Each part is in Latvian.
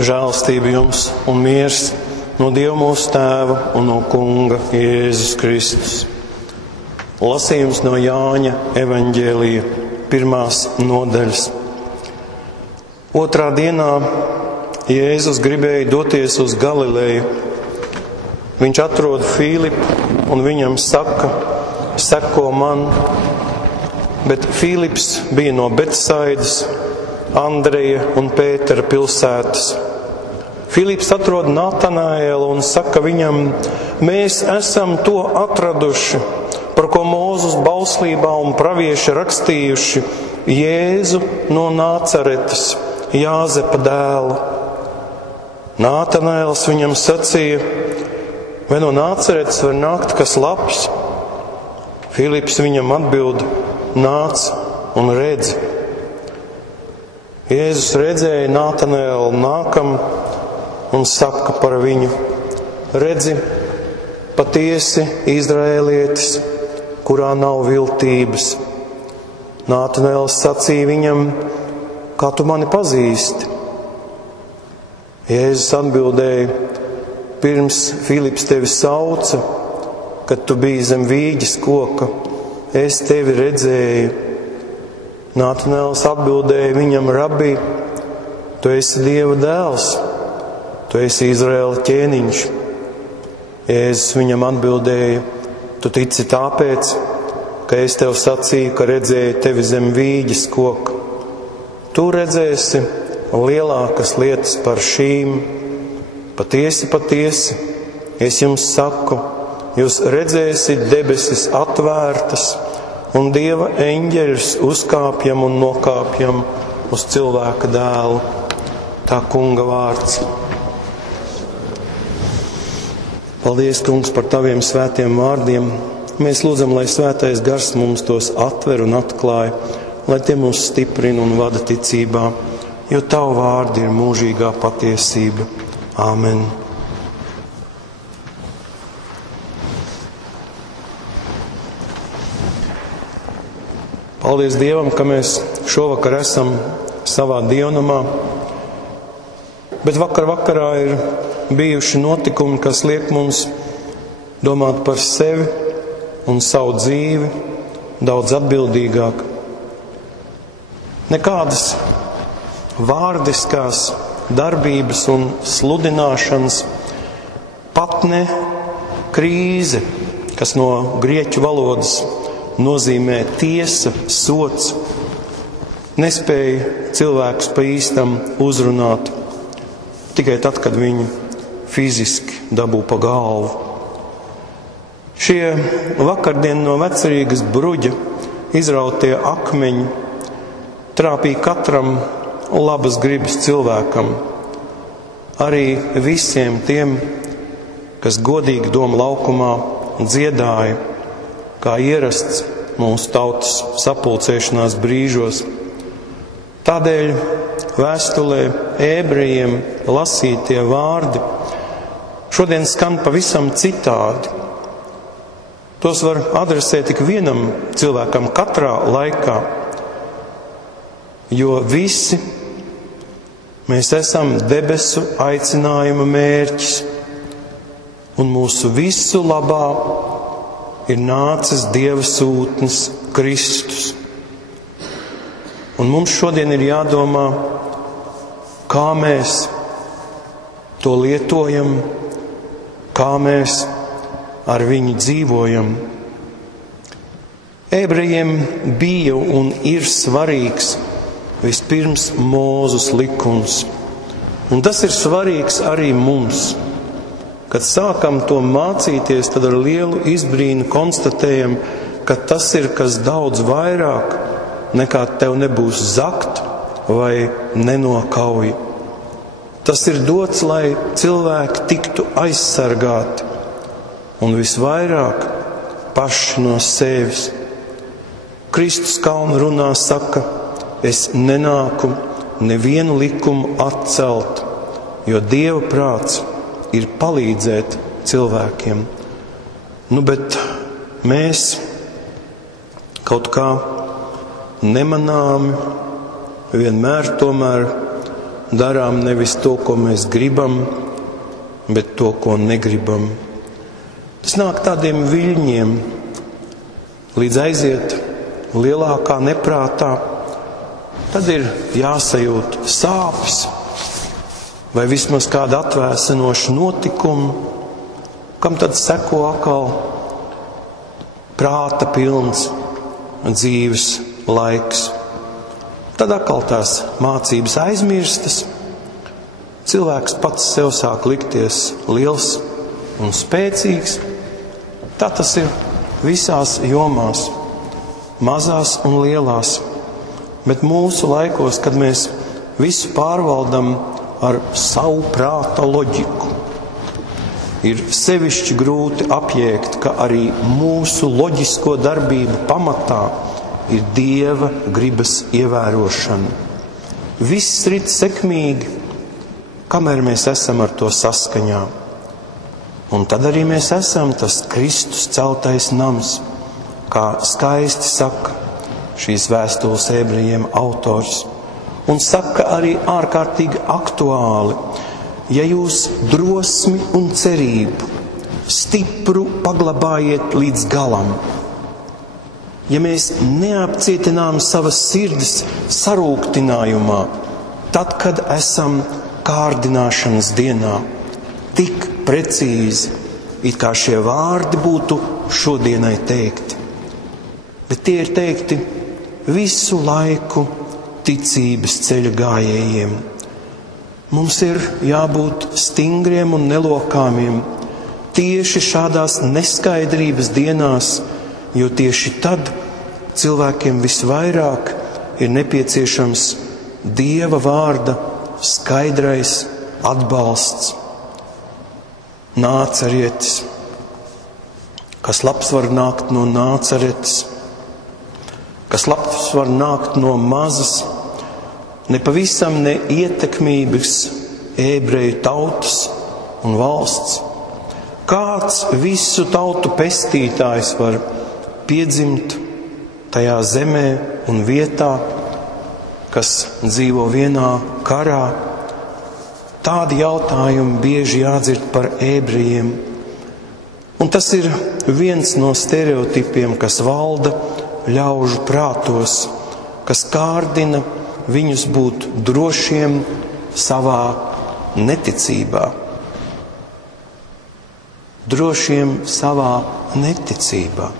žēlstība jums un miers no Dieva mūsu Tēva un no Kunga Jēzus Kristus. Lasījums no Jāņa evaņģēlija 1. nodaļas. 2. dienā Jēzus gribēja doties uz Galileju. Viņš atrod Filipu un viņam saka: seko man. Bet Filips bija no Betsaidas, Andreja un Pētera pilsētas. Filips atrod Natanaēlu un saka viņam: mēs esam to atraduši, par ko Mūzes bauslībā un pravieši rakstījuši, Jēzu no Nācaretes, Jāzepa dēlu. Natanaēls viņam sacīja: vai no Nācaretes var nākt kas labs? Filips viņam atbild: nāc un redzi. Jēzus redzēja Natanaēlu nākam un saka par viņu: redzi, patiesi Izraēlietis, kurā nav viltības. Natanaēls sacīja viņam: kā tu mani pazīsti? Jēzus atbildēja: pirms Filips tevi sauca, kad tu biji zem vīģes koka, es tevi redzēju. Natanaēls atbildēja viņam: rabī, tu esi Dieva dēls, tu esi Izraēla ķēniņš. Jēzus viņam atbildēja: tu tici tāpēc, ka es tev sacīju, ka redzēju tevi zem vīģes koka. Tu redzēsi lielākas lietas par šīm. Patiesi, patiesi, es jums saku, jūs redzēsiet debesis atvērtas un Dieva eņģeļus uzkāpjam un nokāpjam uz cilvēka dēlu. Tā Kunga vārds. Paldies, Kungs, par taviem svētiem vārdiem. Mēs lūdzam, lai svētais gars mums tos atver un atklāja, lai tie mūs stiprina un vada ticībā, jo tavu vārdi ir mūžīgā patiesība. Āmen. Paldies Dievam, ka mēs šovakar esam savā dievnamā, bet vakarā ir bijuši notikumi, kas liek mums domāt par sevi un savu dzīvi daudz atbildīgāk. Nekādas vārdiskās darbības un sludināšanas, pat ne krīze, kas no grieķu valodas nozīmē tiesa, sots, nespēja cilvēkus pa īstam uzrunāt tikai tad, kad viņi fiziski dabū pa galvu. Šie vakardien no Vecrīgas bruģa izrautie akmeņi trāpīja katram labas gribas cilvēkam, arī visiem tiem, kas godīgi Doma laukumā dziedāja, kā ierasts mūsu tautas sapulcēšanās brīžos. Tādēļ vēstulē Ebrejiem lasītie vārdi šodien skan pavisam citādi. Tos var adresēt tik vienam cilvēkam katrā laikā, jo visi mēs esam debesu aicinājuma mērķis, un mūsu visu labā ir nācis Dieva sūtnis Kristus. Un mums šodien ir jādomā, kā mēs to lietojam, kā mēs ar viņu dzīvojam. Ebrejiem bija un ir svarīgs vispirms Mūzes likums. Un tas ir svarīgs arī mums. Kad sākam to mācīties, tad ar lielu izbrīnu konstatējam, ka tas ir kas daudz vairāk nekā tev nebūs zakt vai nenokauj. Tas ir dots, lai cilvēki tiktu aizsargāti un visvairāk paši no sevis. Kristus kalna runā saka: es nenāku nevienu likumu atcelt, jo Dieva prāts ir palīdzēt cilvēkiem. Bet mēs kaut kā nemanāmi vienmēr tomēr darām nevis to, ko mēs gribam, bet to, ko negribam. Tas nāk tādiem viļņiem, līdz aiziet lielākā neprātā. Tad ir jāsajūt sāpes vai vismaz kāda atvēsinoša notikuma, kam tad seko atkal prāta pilns dzīves laiks. Tad atkal tās mācības aizmirstas. Cilvēks pats sev sāk likties liels un spēcīgs. Tā tas ir visās jomās, mazās un lielās. Bet mūsu laikos, kad mēs visu pārvaldam ar savu prāta loģiku, ir sevišķi grūti apjēgt, ka arī mūsu loģisko darbību pamatā ir Dieva gribas ievērošana. Viss rit sekmīgi, kamēr mēs esam ar to saskaņā. Un tad arī mēs esam tas Kristus celtais nams, kā skaisti saka šīs vēstules ebrejiem autors. Un saka arī ārkārtīgi aktuāli, ja jūs drosmi un cerību stipru paglabājiet līdz galam, ja mēs neapcietinām savas sirdis sarūktinājumā, tad, kad esam kārdināšanas dienā, tik precīzi, it kā šie vārdi būtu šodienai teikti. Bet tie ir teikti visu laiku ticības ceļa gājējiem. Mums ir jābūt stingriem un nelokāmiem tieši šādās neskaidrības dienās, jo tieši tad cilvēkiem visvairāk ir nepieciešams Dieva vārda skaidrais atbalsts. Nācaretis. Kas labs var nākt no Nācaretes, kas labs var nākt no mazas, nepavisam neietekmības ebreju tautas un valsts. Kāds visu tautu pestītājs var piedzimt tajā zemē un vietā, kas dzīvo vienā karā? Tādi jautājumi bieži jādzird par ebrejiem. Un tas ir viens no stereotipiem, kas valda ļaužu prātos, kas kārdina viņus būt drošiem savā neticībā. Drošiem savā neticībā.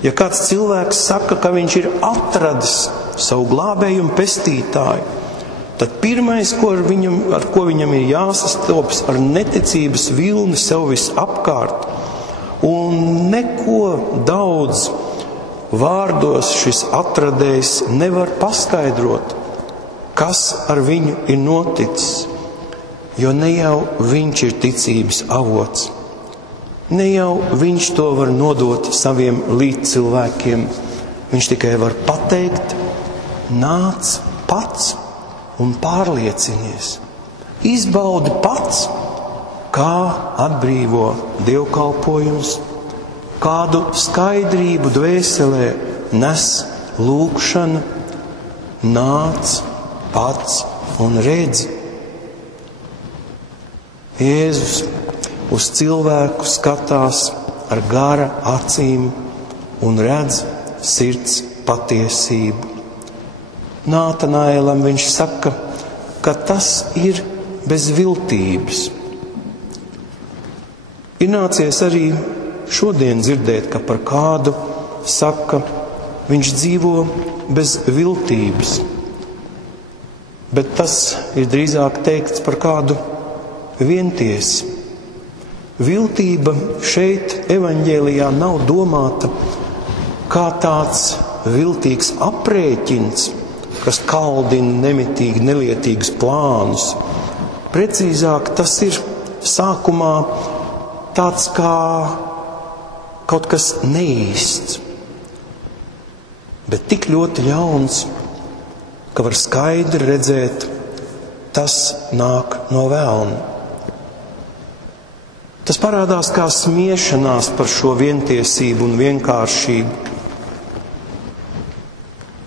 Ja kāds cilvēks saka, ka viņš ir atradis savu glābēju un pestītāju, tad pirmais, ar ko viņam ir jāsastopas, ar neticības vilni sev visapkārt. Un neko daudz vārdos šis atradējs nevar paskaidrot, kas ar viņu ir noticis. Jo ne jau viņš ir ticības avots. Ne jau viņš to var nodot saviem līdzcilvēkiem. Viņš tikai var pateikt, nāc pats un pārliecinies. Izbaudi pats, kā atbrīvo dievkalpojums, kādu skaidrību dvēselē nes lūgšana. Nāc pats un redzi. Jēzus uz cilvēku skatās ar gara acīm un redz sirds patiesību. Nātanailam viņš saka, ka tas ir bez viltības. Ir nācies arī šodien dzirdēt, ka par kādu saka, viņš dzīvo bez viltības. Bet tas ir drīzāk teikts par kādu vientiesi. Viltība šeit evaņģēlijā nav domāta kā tāds viltīgs aprēķins, kas kaldina nemitīgi nelietīgus plānus. Precīzāk, tas ir sākumā tāds kā kaut kas neīsts, bet tik ļoti ļauns, ka var skaidri redzēt, tas nāk no vēlna. Tas parādās kā smiešanās par šo vientiesību un vienkāršību,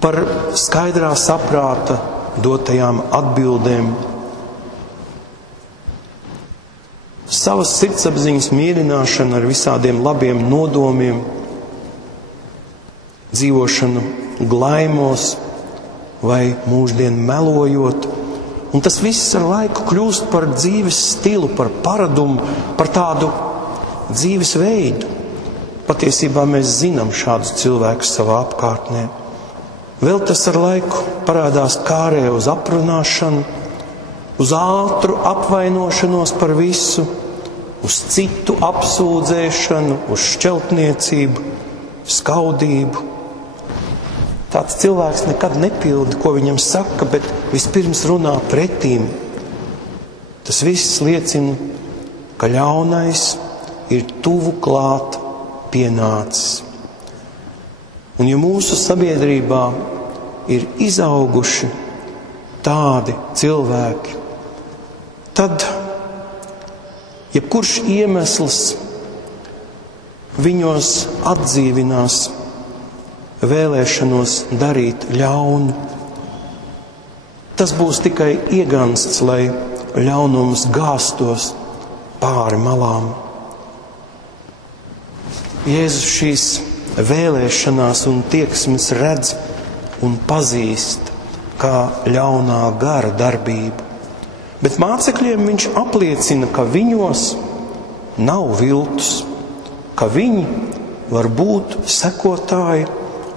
par skaidrā saprāta dotajām atbildēm. Savas sirdsapziņas mierināšana ar visādiem labiem nodomiem, dzīvošanu glaimos vai mūždien melojot. Un tas viss ar laiku kļūst par dzīves stilu, par paradumu, par tādu dzīves veidu. Patiesībā mēs zinām šādus cilvēkus savā apkārtnē. Vēl tas ar laiku parādās kārē uz aprunāšanu, uz ātru apvainošanos par visu, uz citu apsūdzēšanu, uz šķeltniecību, skaudību. Tāds cilvēks nekad nepilda, ko viņam saka, bet vispirms runā pretīm. Tas viss liecina, ka ļaunais ir tuvu klāt pienācis. Un ja mūsu sabiedrībā ir izauguši tādi cilvēki, tad jebkurš iemesls viņos atdzīvinās vēlēšanos darīt ļaunu. Tas būs tikai iegansts, lai ļaunums gāstos pāri malām. Jēzus šīs vēlēšanās un tieksmes redz un pazīst kā ļaunā gara darbību. Bet mācekļiem viņš apliecina, ka viņos nav viltus, ka viņi var būt sekotāji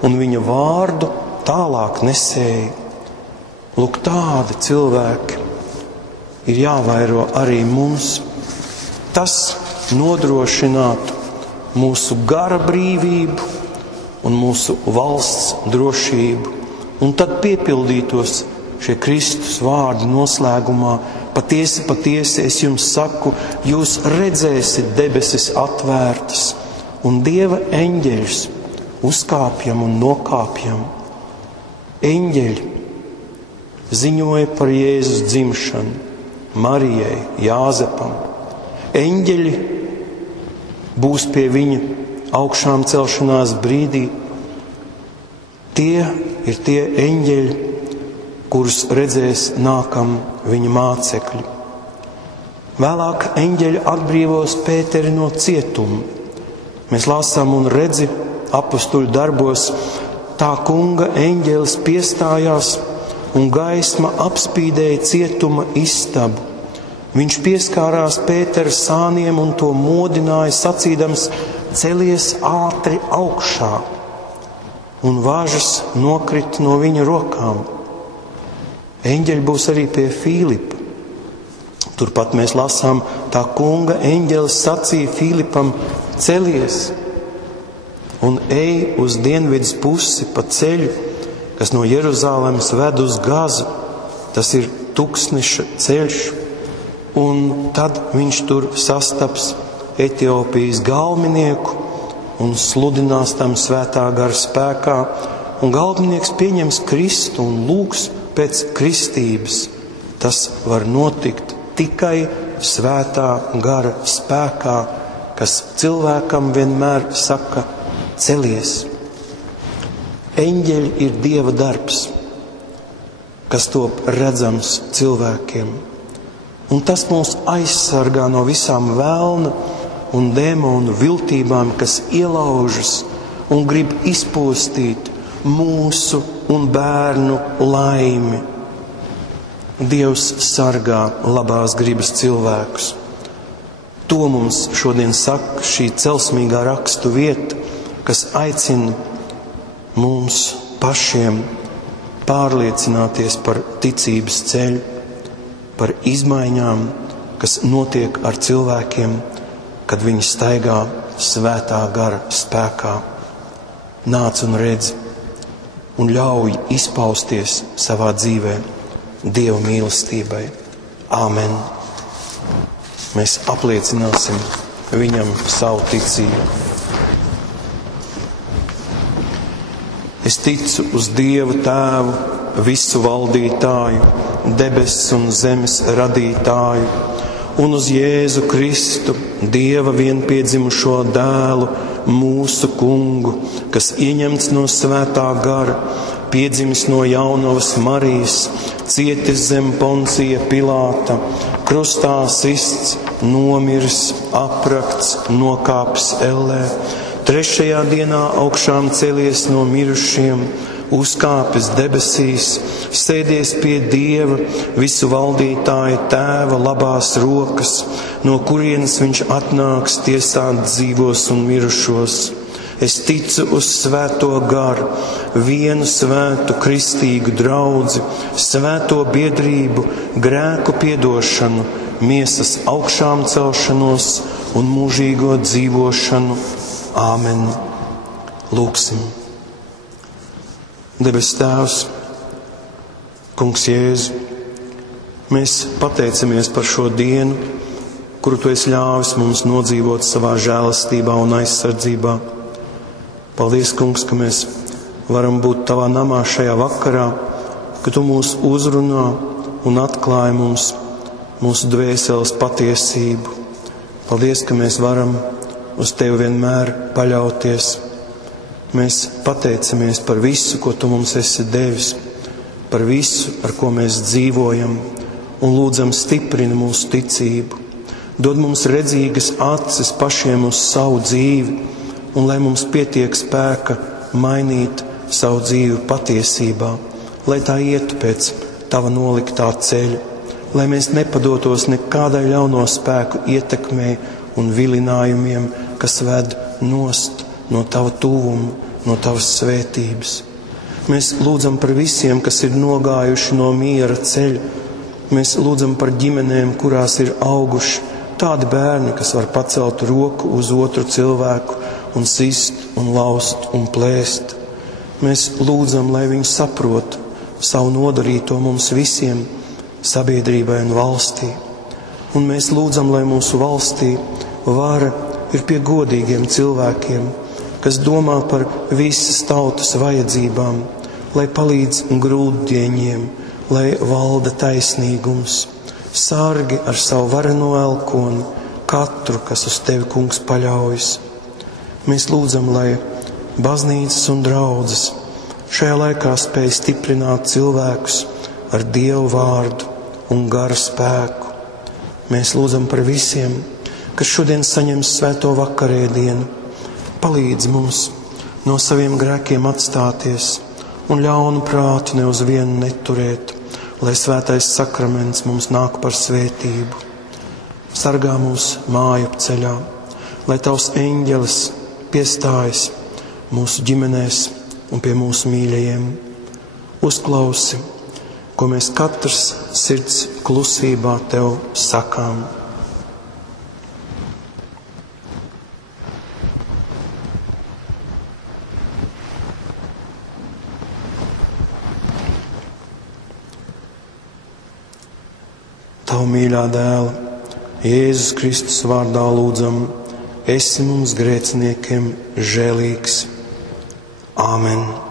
un viņa vārdu tālāk nesēja. Lūk, tādi cilvēki ir jāvairo arī mums. Tas nodrošinātu mūsu gara brīvību un mūsu valsts drošību. Un tad piepildītos šie Kristus vārdi noslēgumā. Patiesi, patiesi, es jums saku, jūs redzēsiet debesis atvērtas un Dieva eņģeļus uzkāpjam un nokāpjam. Eņģeļi ziņoja par Jēzus dzimšanu Marijai, Jāzepam. Eņģeļi būs pie viņa augšām celšanās brīdī. Tie ir tie eņģeļi, kurus redzēs nākam viņa mācekļi. Vēlāk eņģeļi atbrīvos Pēteri no cietuma. Mēs lasām un redzi apustuļu darbos, tā kunga eņģelis piestājās un gaisma apspīdēja cietuma istabu. Viņš pieskārās Pētera sāniem un to modināja, sacīdams: celies ātri augšā, un važas nokrita no viņa rokām. Eņģeļi būs arī pie Filipa. Turpat mēs lasām, tā kunga eņģelis sacīja Filipam: celies un ej uz dienvidas pusi pa ceļu, kas no Jeruzālēmas ved uz Gazu. Tas ir tuksneša ceļš. Un tad viņš tur sastaps Etiopijas galminieku un sludinās tam svētā gara spēkā. Un galvinieks pieņems Kristu un lūgs pēc kristības. Tas var notikt tikai svētā gara spēkā, kas cilvēkam vienmēr saka: celies. Eņģeļi ir Dieva darbs, kas top redzams cilvēkiem. Un tas mūs aizsargā no visām vēlna un dēmonu viltībām, kas ielaužas un grib izpostīt mūsu un bērnu laimi. Dievs sargā labās gribas cilvēkus. To mums šodien saka šī celsmīgā rakstu vieta, kas aicina mums pašiem pārliecināties par ticības ceļu, par izmaiņām, kas notiek ar cilvēkiem, kad viņi staigā svētā gara spēkā. Nāc un redz un ļauj izpausties savā dzīvē Dieva mīlestībai. Āmen. Mēs apliecināsim viņam savu ticību. Es ticu uz Dievu Tēvu, visu valdītāju, debesis un zemes radītāju, un uz Jēzu Kristu, Dieva vienpiedzimušo dēlu, mūsu kungu, kas ieņemts no svētā gara, piedzimis no jaunavas Marijas, cietis zem Poncija Pilāta, krustā sists, nomiris, aprakts, nokāpis ellē, 3. dienā augšām celies no mirušiem, uzkāpis debesīs, sēdies pie Dieva, visu valdītāja Tēva labās rokas, no kurienes viņš atnāks tiesāt dzīvos un mirušos. Es ticu uz Svēto garu, vienu svētu kristīgu draudzi, svēto biedrību, grēku piedošanu, miesas augšām celšanos un mūžīgo dzīvošanu. Āmen. Lūksim. Debes Tēvs, Kungs Jēzu, mēs pateicamies par šo dienu, kuru Tu esi ļāvis mums nodzīvot savā žēlastībā un aizsardzībā. Paldies, Kungs, ka mēs varam būt Tavā namā šajā vakarā, ka Tu mūs uzrunā un atklāji mums mūsu dvēseles patiesību. Paldies, ka mēs varam uz Tevi vienmēr paļauties. Mēs pateicamies par visu, ko Tu mums esi devis, par visu, ar ko mēs dzīvojam, un lūdzam stiprini mūsu ticību. Dod mums redzīgas acis pašiem uz savu dzīvi, un lai mums pietiek spēka mainīt savu dzīvi patiesībā, lai tā ietu pēc Tava noliktā ceļa, lai mēs nepadotos nekādai ļauno spēku ietekmei un vilinājumiem, kas ved nost no Tava tuvuma, no Tavas svētības. Mēs lūdzam par visiem, kas ir nogājuši no miera ceļa. Mēs lūdzam par ģimenēm, kurās ir auguši tādi bērni, kas var pacelt roku uz otru cilvēku un sist un laust un plēst. Mēs lūdzam, lai viņi saprot savu nodarīto mums visiem, sabiedrībai un valstī. Un mēs lūdzam, lai mūsu valstī vara ir pie godīgiem cilvēkiem, kas domā par visas tautas vajadzībām, lai palīdz grūtdieņiem, lai valda taisnīgums. Sargi ar savu vareno elkoni katru, kas uz Tevi, Kungs, paļaujas. Mēs lūdzam, lai baznīcas un draudzes šajā laikā spēj stiprināt cilvēkus ar Dievu vārdu un gara spēku. Mēs lūdzam par visiem, kas šodien saņems svēto vakarēdienu. Palīdz mums no saviem grēkiem atstāties un ļaunu prātu ne uz vienu neturēt, lai svētais sakraments mums nāk par svētību. Sargā mūs māju ceļā, lai Tavs eņģelis piestājas mūsu ģimenēs un pie mūsu mīļajiem. Uzklausi, ko mēs katrs sirds klusībā Tev sakām. Tavu mīļā dēla, Jēzus Kristus vārdā lūdzam, esi mums grēciniekiem žēlīgs. Āmen.